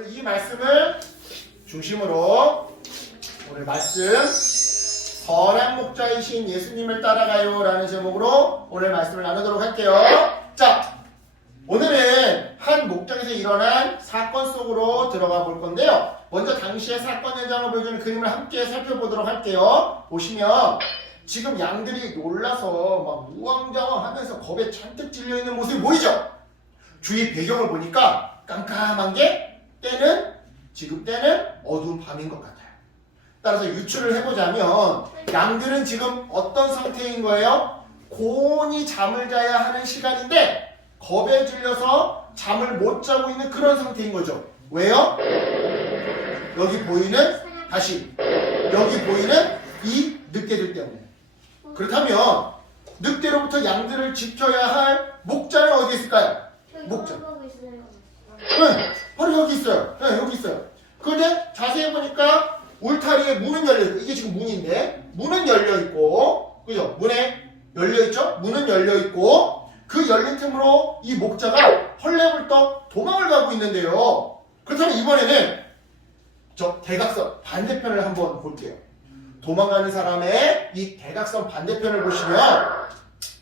오늘 이 말씀을 중심으로 오늘 말씀 선한 목자이신 예수님을 따라가요 라는 제목으로 오늘 말씀을 나누도록 할게요. 자, 오늘은 한 목장에서 일어난 사건 속으로 들어가 볼 건데요. 먼저 당시의 사건 현장을 보여주는 그림을 함께 살펴보도록 할게요. 보시면 지금 양들이 놀라서 막 우왕좌왕하면서 겁에 잔뜩 찔려있는 모습이 보이죠? 주위 배경을 보니까 깜깜한 게 지금 때는 어두운 밤인 것 같아요. 따라서 유추를 해보자면 양들은 지금 어떤 상태인 거예요? 곤히 잠을 자야 하는 시간인데 겁에 질려서 잠을 못 자고 있는 그런 상태인 거죠. 왜요? 여기 보이는 이 늑대들 때문에. 그렇다면 늑대로부터 양들을 지켜야 할 목자는 어디 있을까요? 목자. 네, 바로 여기 있어요. 네, 여기 있어요. 그런데 자세히 보니까 울타리에 문은 열려있고, 이게 지금 문인데 문은 열려있고, 그죠? 문에 열려있죠? 문은 열려있고, 그 열린 틈으로 이 목자가 헐레벌떡 도망을 가고 있는데요. 그렇다면 이번에는 저 대각선 반대편을 한번 볼게요. 도망가는 사람의 이 대각선 반대편을 보시면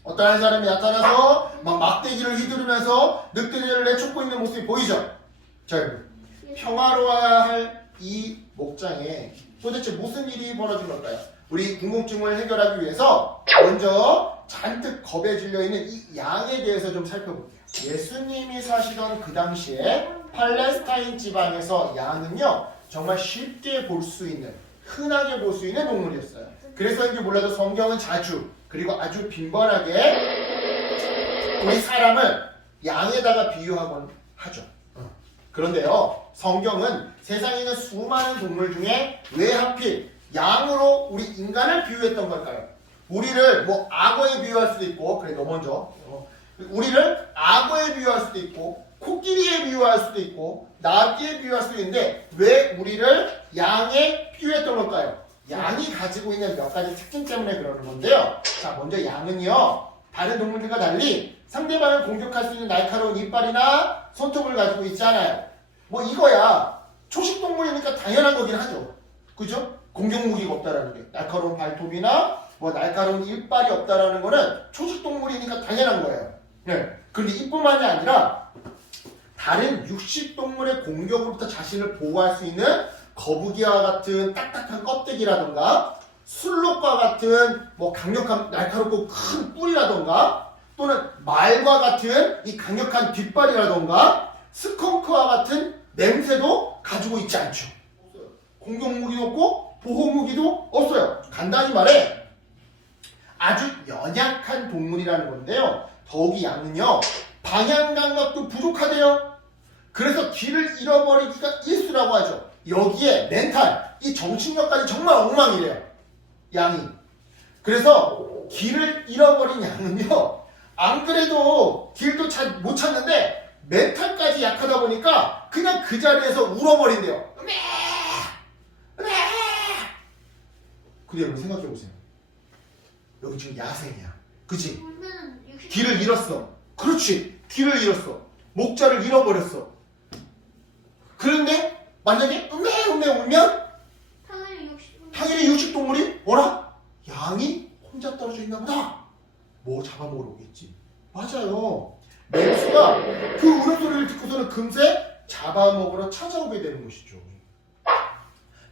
어떤 한 사람이 나타나서 막 막대기를 휘두르면서 늑대들을 내쫓고 있는 모습이 보이죠? 자, 여러분, 평화로워야 할 이 목장에 도대체 무슨 일이 벌어진 걸까요? 우리 궁금증을 해결하기 위해서 먼저 잔뜩 겁에 질려있는 이 양에 대해서 좀 살펴볼게요. 예수님이 사시던 그 당시에 팔레스타인 지방에서 양은요 정말 쉽게 볼 수 있는, 흔하게 볼 수 있는 동물이었어요. 그래서인지 몰라도 성경은 자주, 그리고 아주 빈번하게 우리 사람을 양에다가 비유하곤 하죠. 그런데요, 성경은 세상에 있는 수많은 동물 중에 왜 하필 양으로 우리 인간을 비유했던 걸까요? 우리를 뭐 악어에 비유할 수도 있고, 그래 너 먼저. 우리를 악어에 비유할 수도 있고, 코끼리에 비유할 수도 있고, 나귀에 비유할 수도 있는데 왜 우리를 양에 비유했던 걸까요? 양이 가지고 있는 몇 가지 특징 때문에 그러는 건데요. 자, 먼저 양은요, 다른 동물들과 달리 상대방을 공격할 수 있는 날카로운 이빨이나 손톱을 가지고 있지 않아요. 뭐 이거야 초식 동물이니까 당연한 거긴 하죠. 그죠? 공격 무기가 없다라는 게, 날카로운 발톱이나 뭐 날카로운 이빨이 없다라는 거는 초식 동물이니까 당연한 거예요. 네. 그런데 이뿐만이 아니라 다른 육식 동물의 공격으로부터 자신을 보호할 수 있는 거북이와 같은 딱딱한 껍데기라던가, 술록과 같은 뭐 강력한 날카롭고 큰 뿔이라던가, 또는 말과 같은 이 강력한 뒷발이라던가, 스컹크와 같은 냄새도 가지고 있지 않죠. 공격 무기도 없고 보호 무기도 없어요. 간단히 말해 아주 연약한 동물이라는 건데요. 더욱이 양은요 방향 감각도 부족하대요. 그래서 길을 잃어버리기가 일수라고 하죠. 여기에 멘탈, 이 정신력까지 정말 엉망이래요, 양이. 그래서 길을 잃어버린 양은요, 안 그래도 길도 잘 못 찾는데 멘탈까지 약하다 보니까 그냥 그 자리에서 울어버린대요. 근데 여러분 생각해보세요. 여기 지금 야생이야, 그치? 길을 잃었어. 그렇지, 길을 잃었어. 목자를 잃어버렸어. 그런데 만약에 울면 당연히 육식동물이 뭐라? 양이 혼자 떨어져 있나 보다. 뭐 잡아먹으러 오겠지. 맞아요. 맹수가 그 울음소리를 듣고서는 금세 잡아먹으러 찾아오게 되는 것이죠.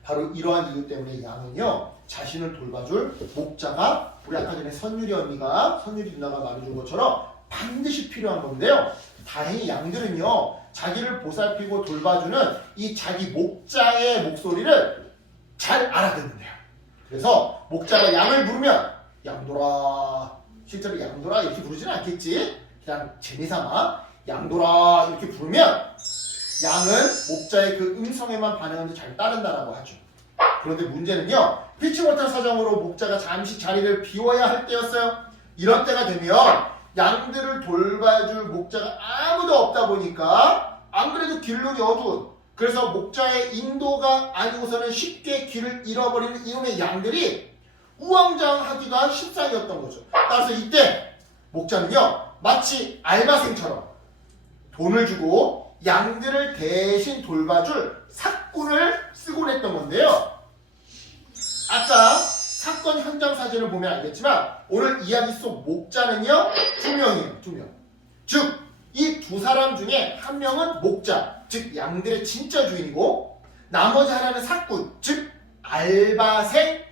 바로 이러한 이유 때문에 양은요, 자신을 돌봐줄 목자가, 우리 아까 전에 선율이 누나가 말해준 것처럼 반드시 필요한 건데요. 다행히 양들은요, 자기를 보살피고 돌봐주는 이 자기 목자의 목소리를 잘 알아듣는데요. 그래서 목자가 양을 부르면 양돌아, 실제로 양돌아 이렇게 부르지는 않겠지. 그냥 재미삼아 양돌아 이렇게 부르면 양은 목자의 그 음성에만 반응하는데 잘 따른다라고 하죠. 그런데 문제는요, 피치 못한 사정으로 목자가 잠시 자리를 비워야 할 때였어요. 이런 때가 되면 양들을 돌봐줄 목자가 아무도 없다 보니까 안 그래도 길눈이 어두운, 그래서 목자의 인도가 아니고서는 쉽게 길을 잃어버리는 이놈의 양들이 우왕좌왕하기가 십상이었던 거죠. 따라서 이때 목자는요, 마치 알바생처럼 돈을 주고 양들을 대신 돌봐줄 사꾼을 쓰곤 했던 건데요. 아까 사건 현장 사진을 보면 알겠지만 오늘 이야기 속 목자는요 2명이에요. 2명. 즉 이 두 사람 중에 한 명은 목자, 즉 양들의 진짜 주인이고 나머지 하나는 사꾼, 즉 알바생이더라는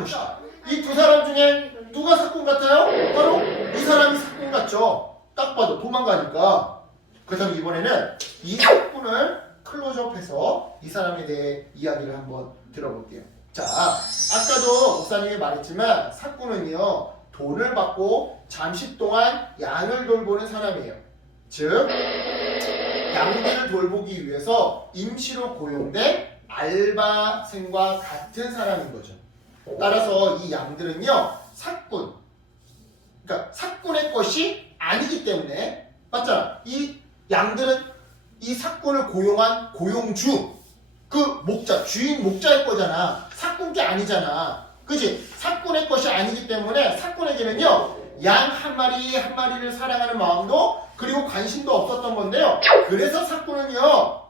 것이다. 이 두 사람 중에 누가 사꾼 같아요? 바로 이 사람이 사꾼 같죠. 딱 봐도 도망가니까. 그렇다면 이번에는 이 사꾼을 클로즈업해서 이 사람에 대해 이야기를 한번 들어볼게요. 자, 아까도 목사님이 말했지만 사꾼은요 돈을 받고 잠시 동안 양을 돌보는 사람이에요. 즉 양들을 돌보기 위해서 임시로 고용된 알바생과 같은 사람인 거죠. 따라서 이 양들은요 사꾼, 그러니까 사꾼의 것이 아니기 때문에, 맞잖아. 이 양들은 이 사꾼을 고용한 고용주, 그 목자, 주인 목자의 거잖아. 사꾼 게 아니잖아. 그치? 사꾼의 것이 아니기 때문에 사꾼에게는요 양 한 마리 한 마리를 사랑하는 마음도 그리고 관심도 없었던 건데요. 그래서 사꾼은요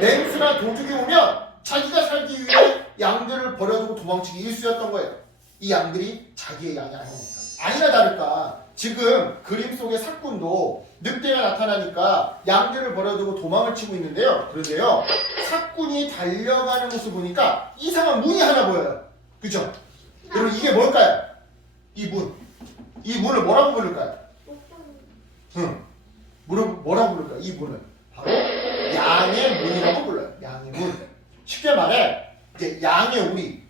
맹수나 도둑이 오면 자기가 살기 위해 양들을 버려두고 도망치기 일쑤였던 거예요. 이 양들이 자기의 양이 아니니까. 아니나 다를까 지금 그림 속의 사꾼도 늑대가 나타나니까 양들을 버려두고 도망을 치고 있는데요. 그런데요 사꾼이 달려가는 모습 보니까 이상한 문이 하나 보여요. 그죠? 여러분 이게 뭘까요? 이 문. 이 문을 뭐라고 부를까요? 뭐라고 부를까요? 이 문을 바로 양의 문이라고 불러요. 양의 문. 쉽게 말해 이제 양의 우리.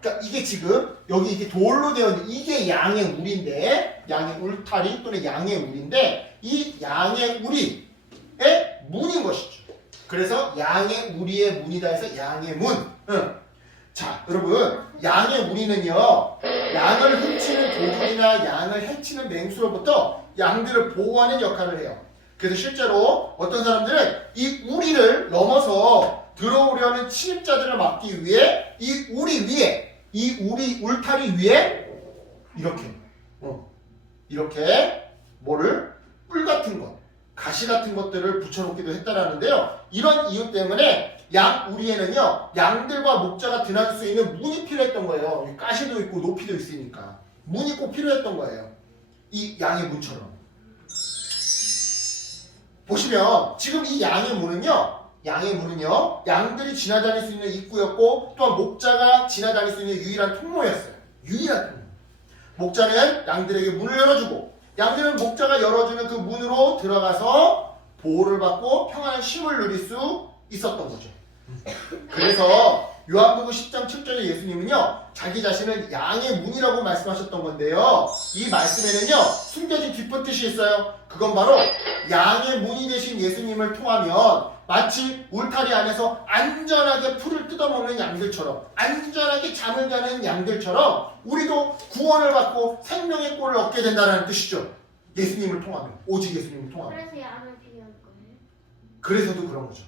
그러니까 이게 지금 여기 이게 돌로 되어 있는 이게 양의 우리인데, 양의 울타리 또는 양의 우리인데 이 양의 우리의 문인 것이죠. 그래서 양의 우리의 문이다 해서 양의 문. 자, 여러분 양의 우리는요 양을 훔치는 도둑이나 양을 해치는 맹수로부터 양들을 보호하는 역할을 해요. 그래서 실제로 어떤 사람들은 이 우리를 넘어서 들어오려는 침입자들을 막기 위해 이 우리 위에, 이 우리 울타리 위에 이렇게 뭐를 뿔 같은 것, 가시 같은 것들을 붙여놓기도 했다라는데요. 이런 이유 때문에 양 우리에는요 양들과 목자가 드나들 수 있는 문이 필요했던 거예요. 가시도 있고 높이도 있으니까 문이 꼭 필요했던 거예요. 이 양의 문처럼. 보시면 지금 이 양의 문은요 양들이 지나다닐 수 있는 입구였고 또한 목자가 지나다닐 수 있는 유일한 통로였어요. 유일한 통로. 목자는 양들에게 문을 열어주고 양들은 목자가 열어주는 그 문으로 들어가서 보호를 받고 평안한 쉼을 누릴 수 있었던 거죠. 그래서 요한복음 10장 7절에 예수님은요 자기 자신을 양의 문이라고 말씀하셨던 건데요. 이 말씀에는요 숨겨진 깊은 뜻이 있어요. 그건 바로 양의 문이 되신 예수님을 통하면 마치 울타리 안에서 안전하게 풀을 뜯어먹는 양들처럼, 안전하게 잠을 자는 양들처럼 우리도 구원을 받고 생명의 꼴을 얻게 된다는 뜻이죠. 예수님을 통하면, 오직 예수님을 통하면. 그래서 양을 비유할 거예요? 그래서도 그런 거죠.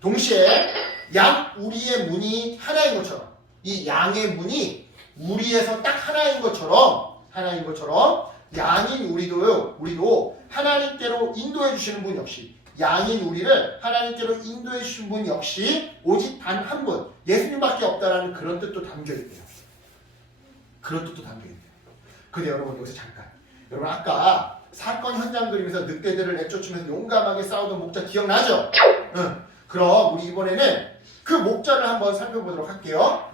동시에 양 우리의 문이 하나인 것처럼, 이 양의 문이 우리에서 딱 하나인 것처럼 양인 우리도 하나님께로 인도해 주시는 분 역시, 양인 우리를 하나님께로 인도해 주신 분 역시 오직 단 한 분, 예수님밖에 없다라는 그런 뜻도 담겨 있대요. 그런 뜻도 담겨 있대요. 근데 여러분 여기서 잠깐, 여러분 아까 사건 현장 그림에서 늑대들을 내쫓으면서 용감하게 싸우던 목자 기억나죠? 그럼 우리 이번에는 그 목자를 한번 살펴보도록 할게요.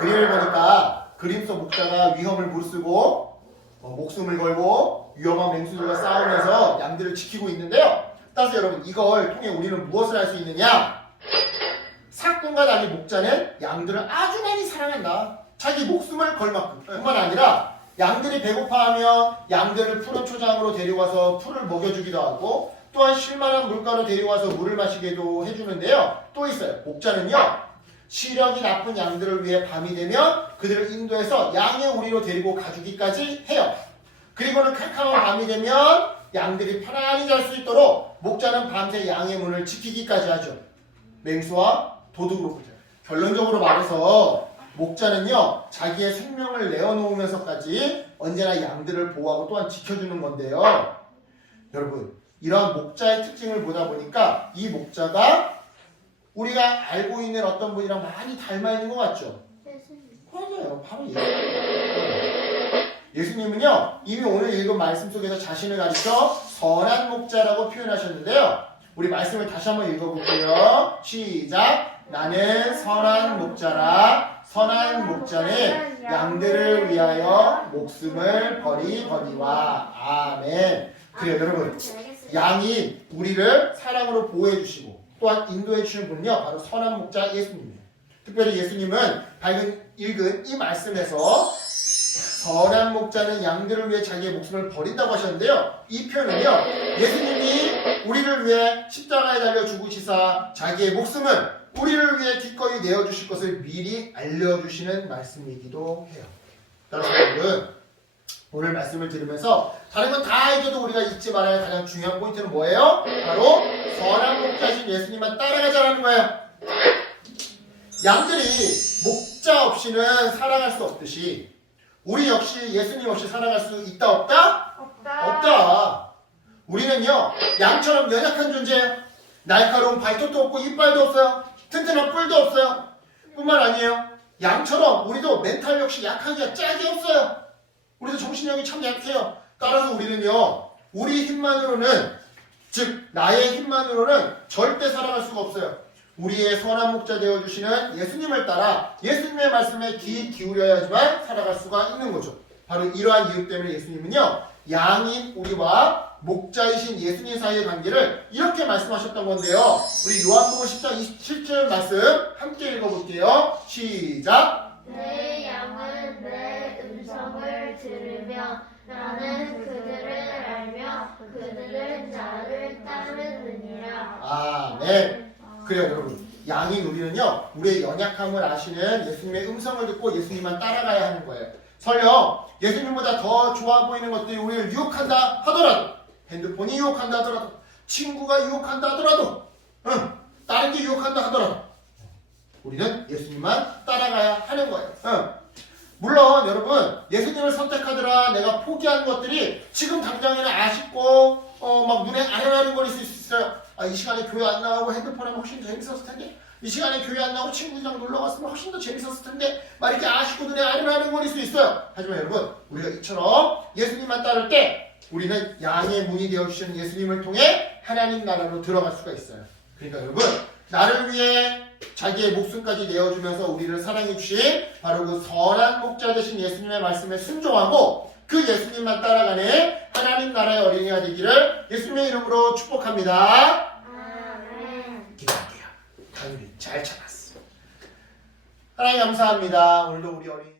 그림을 보니까 그림 속 목자가 위험을 무릅쓰고 목숨을 걸고 위험한 맹수들과 싸우면서 양들을 지키고 있는데요. 따라서 여러분 이걸 통해 우리는 무엇을 할 수 있느냐? 사꾼과 달리 목자는 양들을 아주 많이 사랑한다. 자기 목숨을 걸 만큼. 뿐만 아니라 양들이 배고파하면 양들을 푸른 초장으로 데려와서 풀을 먹여주기도 하고 또한 쉴만한 물가로 데려와서 물을 마시게도 해주는데요. 또 있어요. 목자는요 시력이 나쁜 양들을 위해 밤이 되면 그들을 인도해서 양의 우리로 데리고 가주기까지 해요. 그리고는 캄캄한 밤이 되면 양들이 편안히 잘 수 있도록 목자는 밤새 양의 문을 지키기까지 하죠. 맹수와 도둑으로부터. 결론적으로 말해서 목자는요 자기의 생명을 내어놓으면서까지 언제나 양들을 보호하고 또한 지켜주는 건데요. 여러분 이런 목자의 특징을 보다 보니까 이 목자가 우리가 알고 있는 어떤 분이랑 많이 닮아 있는 것 같죠? 맞아요. 바로 예수님은요, 이미 오늘 읽은 말씀 속에서 자신을 가리켜 선한 목자라고 표현하셨는데요. 우리 말씀을 다시 한번 읽어볼게요. 시작. 나는 선한 목자라. 선한 목자는 양들을 위하여 목숨을 버리거니와. 아멘. 그래요, 여러분. 양이 우리를 사랑으로 보호해 주시고 또한 인도해 주시는 분은요, 바로 선한 목자 예수님이에요. 특별히 예수님은 방금 읽은 이 말씀에서 선한 목자는 양들을 위해 자기의 목숨을 버린다고 하셨는데요. 이 표현은요, 예수님이 우리를 위해 십자가에 달려 죽으시사 자기의 목숨을 우리를 위해 기꺼이 내어주실 것을 미리 알려주시는 말씀이기도 해요. 따라서 여러분, 오늘 말씀을 들으면서 다른 건 다 잊어도 우리가 잊지 말아야 할 가장 중요한 포인트는 뭐예요? 바로 선한 목자신 예수님만 따라가자라는 거예요. 양들이 목자 없이는 살아갈 수 없듯이 우리 역시 예수님 없이 살아갈 수 있다 없다? 없다. 우리는요, 양처럼 연약한 존재예요. 날카로운 발톱도 없고 이빨도 없어요. 튼튼한 뿔도 없어요. 뿐만 아니에요, 양처럼 우리도 멘탈 역시 약하기가 짝이 없어요. 우리도 정신력이 참 약해요. 따라서 우리는요, 우리 힘만으로는, 즉 나의 힘만으로는 절대 살아갈 수가 없어요. 우리의 선한 목자 되어주시는 예수님을 따라 예수님의 말씀에 귀 기울여야지만 살아갈 수가 있는 거죠. 바로 이러한 이유 때문에 예수님은요, 양인 우리와 목자이신 예수님 사이의 관계를 이렇게 말씀하셨던 건데요. 우리 요한복음 10장 27절 말씀 함께 읽어볼게요. 시작. 내 양은 내 음성을 들으며 나는 그들을 알며 그들은 나를 따르느니라. 아멘. 그래요, 여러분. 양인 우리는요, 우리의 연약함을 아시는 예수님의 음성을 듣고 예수님만 따라가야 하는 거예요. 설령 예수님보다 더 좋아 보이는 것들이 우리를 유혹한다 하더라도, 핸드폰이 유혹한다 하더라도, 친구가 유혹한다 하더라도, 다른 게 유혹한다 하더라도 우리는 예수님만 따라가야 하는 거예요. 물론 여러분, 예수님을 선택하더라 내가 포기한 것들이 지금 당장에는 아쉽고 막 눈에 아른아른 거릴 수 있어요. 이 시간에 교회 안 나가고 핸드폰 하면 훨씬 재밌었을 텐데, 이 시간에 교회 안 나가고 친구들이랑 놀러 갔으면 훨씬 더 재밌었을 텐데, 막 이렇게 아쉽고 눈에 아른아른 거릴 수 있어요. 하지만 여러분, 우리가 이처럼 예수님만 따를 때 우리는 양의 문이 되어주시는 예수님을 통해 하나님 나라로 들어갈 수가 있어요. 그러니까 여러분, 나를 위해 자기의 목숨까지 내어주면서 우리를 사랑해 주신 바로 그 선한 목자 되신 예수님의 말씀에 순종하고 그 예수님만 따라가는 하나님 나라의 어린이가 되기를 예수님의 이름으로 축복합니다. 아멘. 기도할게요. 하나님 잘 참았어. 하나님 감사합니다. 오늘도 우리 어린이